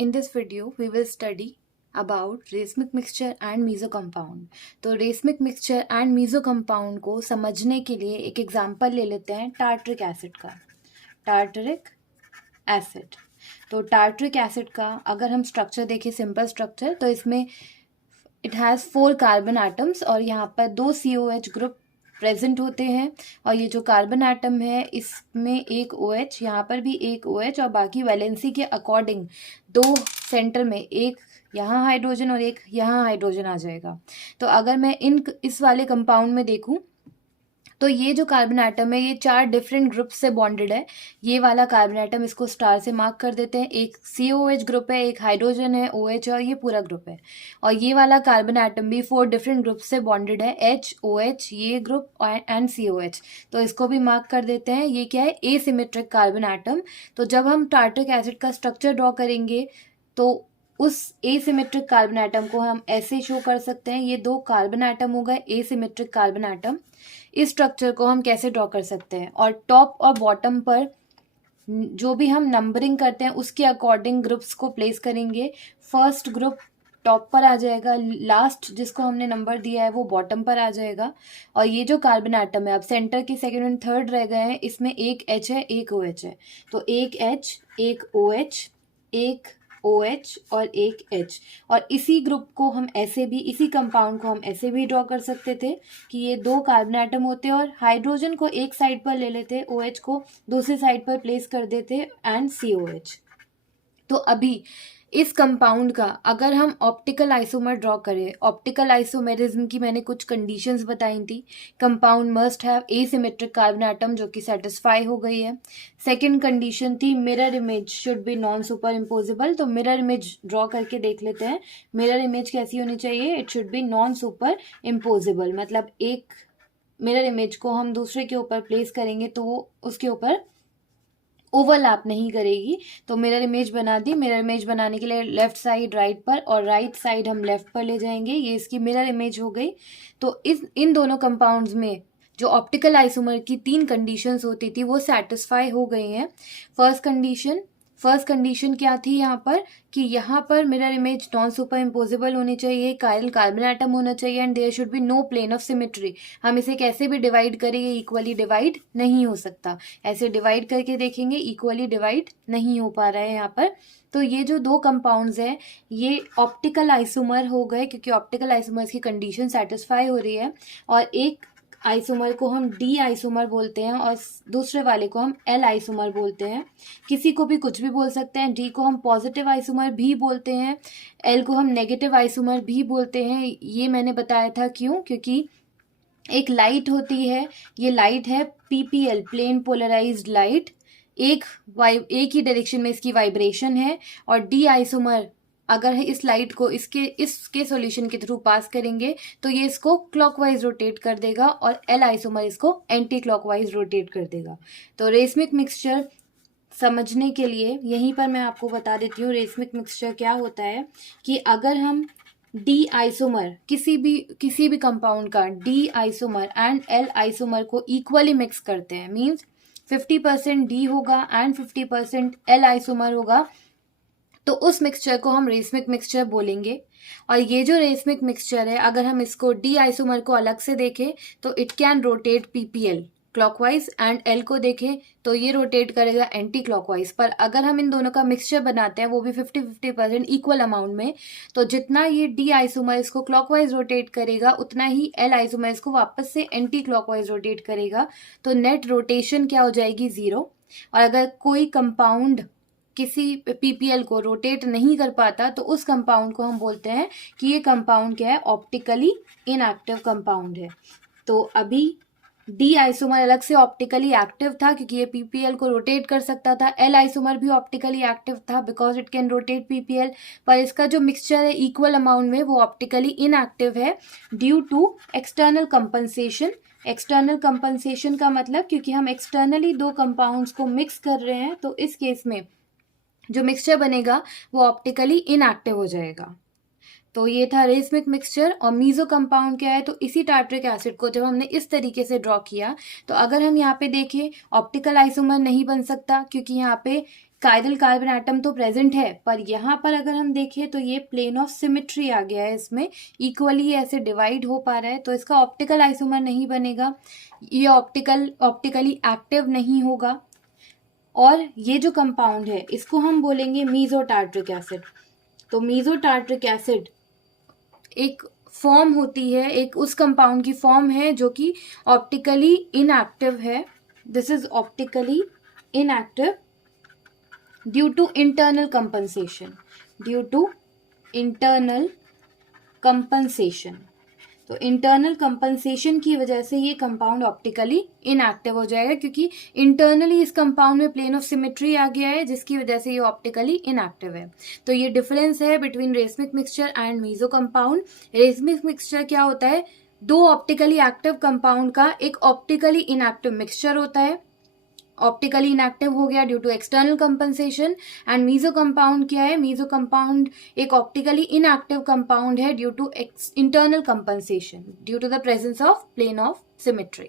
In this video, we will study about racemic mixture and meso compound. तो racemic mixture and meso compound को समझने के लिए एक एग्जांपल ले लेते हैं टार्टरिक एसिड का. Tartaric acid. तो टार्टरिक एसिड का अगर हम स्ट्रक्चर देखें, सिंपल स्ट्रक्चर, तो इसमें इट हैज़ 4 कार्बन एटम्स और यहाँ पर 2 COH ग्रुप प्रेजेंट होते हैं. और ये जो कार्बन एटम है इसमें एक OH, यहाँ पर भी एक OH, और बाकी वैलेंसी के अकॉर्डिंग 2 सेंटर में एक यहाँ हाइड्रोजन और एक यहाँ हाइड्रोजन आ जाएगा. तो अगर मैं इस वाले कंपाउंड में देखूँ तो ये जो कार्बन एटम है ये 4 डिफरेंट ग्रुप से बॉन्डेड है. ये वाला कार्बन एटम, इसको स्टार से मार्क कर देते हैं. एक COH ग्रुप है, एक हाइड्रोजन है OH, और ये पूरा ग्रुप है. और ये वाला कार्बन एटम भी 4 डिफरेंट ग्रुप से बॉन्डेड है, H, OH, ये ग्रुप एंड COH. तो इसको भी मार्क कर देते हैं. ये क्या है? Asymmetric carbon atom. तो जब हम टार्टरिक एसिड का स्ट्रक्चर ड्रॉ करेंगे तो उस एसिमेट्रिक कार्बन एटम को हम ऐसे शो कर सकते हैं. ये 2 कार्बन एटम हो गए एसिमेट्रिक कार्बन एटम. इस स्ट्रक्चर को हम कैसे ड्रॉ कर सकते हैं? और टॉप और बॉटम पर जो भी हम नंबरिंग करते हैं उसके अकॉर्डिंग ग्रुप्स को प्लेस करेंगे. फर्स्ट ग्रुप टॉप पर आ जाएगा, लास्ट जिसको हमने नंबर दिया है वो बॉटम पर आ जाएगा. और ये जो कार्बन एटम है, अब सेंटर की सेकंड एंड थर्ड रह गए हैं, इसमें एक H है, एक OH है. तो एक H, एक OH, एक OH और एक H. और इसी ग्रुप को हम ऐसे भी, इसी कंपाउंड को हम ऐसे भी ड्रॉ कर सकते थे कि ये 2 कार्बन एटम होते और हाइड्रोजन को एक साइड पर ले लेते, OH को दूसरी साइड पर प्लेस कर देते एंड COH. तो अभी इस कंपाउंड का अगर हम ऑप्टिकल आइसोमर ड्रॉ करें, ऑप्टिकल आइसोमेरिज्म की मैंने कुछ कंडीशंस बताई थी. Compound must have asymmetric carbon atom, जो कि सेटिस्फाई हो गई है. सेकंड कंडीशन थी mirror image should be non super imposable. तो मिरर इमेज ड्रॉ करके देख लेते हैं. मिरर इमेज कैसी होनी चाहिए? It should be non super imposable. मतलब एक मिरर इमेज को हम दूसरे के ऊपर प्लेस करेंगे तो वो उसके ऊपर ओवरलैप नहीं करेगी. तो मिरर इमेज बना दी. मिरर इमेज बनाने के लिए लेफ्ट साइड राइट पर और राइट साइड हम लेफ्ट पर ले जाएंगे. ये इसकी मिरर इमेज हो गई. तो इन दोनों कंपाउंड्स में जो ऑप्टिकल आइसोमर की 3 कंडीशंस होती थी वो सेटिस्फाई हो गई हैं. फर्स्ट कंडीशन क्या थी यहाँ पर? कि यहाँ पर mirror image non superimposable होनी चाहिए, कायरल कार्बन एटम होना चाहिए and there should be no plane of symmetry. हम इसे कैसे भी डिवाइड करें, ये इक्वली डिवाइड नहीं हो सकता. ऐसे डिवाइड करके देखेंगे, इक्वली डिवाइड नहीं हो पा रहा है यहाँ पर. तो ये जो 2 कंपाउंड्स हैं ये ऑप्टिकल आइसोमर हो गए क्योंकि ऑप्टिकल आइसोमर्स की कंडीशन सेटिस्फाई हो रही है. और एक आइसोमर को हम D आइसोमर बोलते हैं और दूसरे वाले को हम L आइसोमर बोलते हैं. किसी को भी कुछ भी बोल सकते हैं. D को हम पॉजिटिव आइसोमर भी बोलते हैं, L को हम नेगेटिव आइसोमर भी बोलते हैं. ये मैंने बताया था क्यों? क्योंकि एक लाइट होती है, ये लाइट है PPL, प्लेन पोलराइज्ड लाइट. एक ही डायरेक्शन में इसकी वाइब्रेशन है. और D आइसोमर अगर इस लाइट को इसके सॉल्यूशन के थ्रू पास करेंगे तो ये इसको क्लॉकवाइज रोटेट कर देगा और L आइसोमर इसको एंटी क्लॉकवाइज रोटेट कर देगा. तो रेसमिक मिक्सचर समझने के लिए यहीं पर मैं आपको बता देती हूँ रेसमिक मिक्सचर क्या होता है. कि अगर हम D आइसोमर किसी भी कंपाउंड का D isomer and L isomer को इक्वली मिक्स करते हैं, मीन्स 50% D होगा एंड 50% L आइसोमर होगा, तो उस मिक्सचर को हम रेसमिक मिक्सचर बोलेंगे. और ये जो रेसमिक मिक्सचर है, अगर हम इसको D आइसोमर को अलग से देखें तो it can rotate PPL clockwise and L को देखें तो ये रोटेट करेगा एंटी क्लॉकवाइज. पर अगर हम इन दोनों का मिक्सचर बनाते हैं वो भी 50-50% इक्वल अमाउंट में, तो जितना ये D आइसोमर इसको क्लॉकवाइज रोटेट करेगा उतना ही L आइसोमर इसको वापस से एंटी क्लॉकवाइज रोटेट करेगा. तो नेट रोटेशन क्या हो जाएगी? 0. और अगर कोई कंपाउंड किसी PPL को रोटेट नहीं कर पाता तो उस कंपाउंड को हम बोलते हैं कि ये कंपाउंड क्या है? ऑप्टिकली इनएक्टिव कंपाउंड है. तो अभी D आइसोमर अलग से ऑप्टिकली एक्टिव था क्योंकि ये PPL को रोटेट कर सकता था. L आइसोमर भी ऑप्टिकली एक्टिव था because it can rotate PPL. पर इसका जो मिक्सचर है इक्वल अमाउंट में वो ऑप्टिकली इनएक्टिव है due to external compensation. External compensation का मतलब क्योंकि हम एक्सटर्नली 2 कंपाउंड्स को मिक्स कर रहे हैं तो इस केस में जो मिक्सचर बनेगा वो ऑप्टिकली इनएक्टिव हो जाएगा. तो ये था रेसमिक मिक्सचर. और मीजो कंपाउंड क्या है? तो इसी टार्टरिक एसिड को जब हमने इस तरीके से ड्रॉ किया तो अगर हम यहाँ पे देखें ऑप्टिकल आइसोमर नहीं बन सकता क्योंकि यहाँ पे कायरल कार्बन एटम तो प्रेजेंट है, पर यहाँ पर अगर हम देखें तो ये प्लेन ऑफ सिमेट्री आ गया है, इसमें इक्वली ऐसे डिवाइड हो पा रहा है, तो इसका ऑप्टिकल आइसोमर नहीं बनेगा, ये ऑप्टिकली एक्टिव नहीं होगा। और ये जो कंपाउंड है इसको हम बोलेंगे मीसोटार्ट्रिक एसिड। तो मीसोटार्ट्रिक एसिड एक फॉर्म होती है, एक उस कंपाउंड की फॉर्म है जो कि ऑप्टिकली इनएक्टिव है। This is optically inactive due to internal compensation, due to internal compensation. तो इंटरनल कंपनसेशन की वजह से ये कंपाउंड ऑप्टिकली इनएक्टिव हो जाएगा, क्योंकि इंटरनली इस कंपाउंड में प्लेन ऑफ सिमेट्री आ गया है, जिसकी वजह से ये ऑप्टिकली इनएक्टिव है। तो ये डिफरेंस है between racemic mixture and meso compound. Racemic mixture क्या होता है, दो ऑप्टिकली एक्टिव कंपाउंड का एक ऑप्टिकली इनएक्टिव मिक्सचर होता है, ऑप्टिकली इनएक्टिव हो गया due to external compensation. And meso compound क्या है, मीजो कंपाउंड एक ऑप्टिकली इनएक्टिव कंपाउंड है due to internal compensation, due to the presence of plane of symmetry.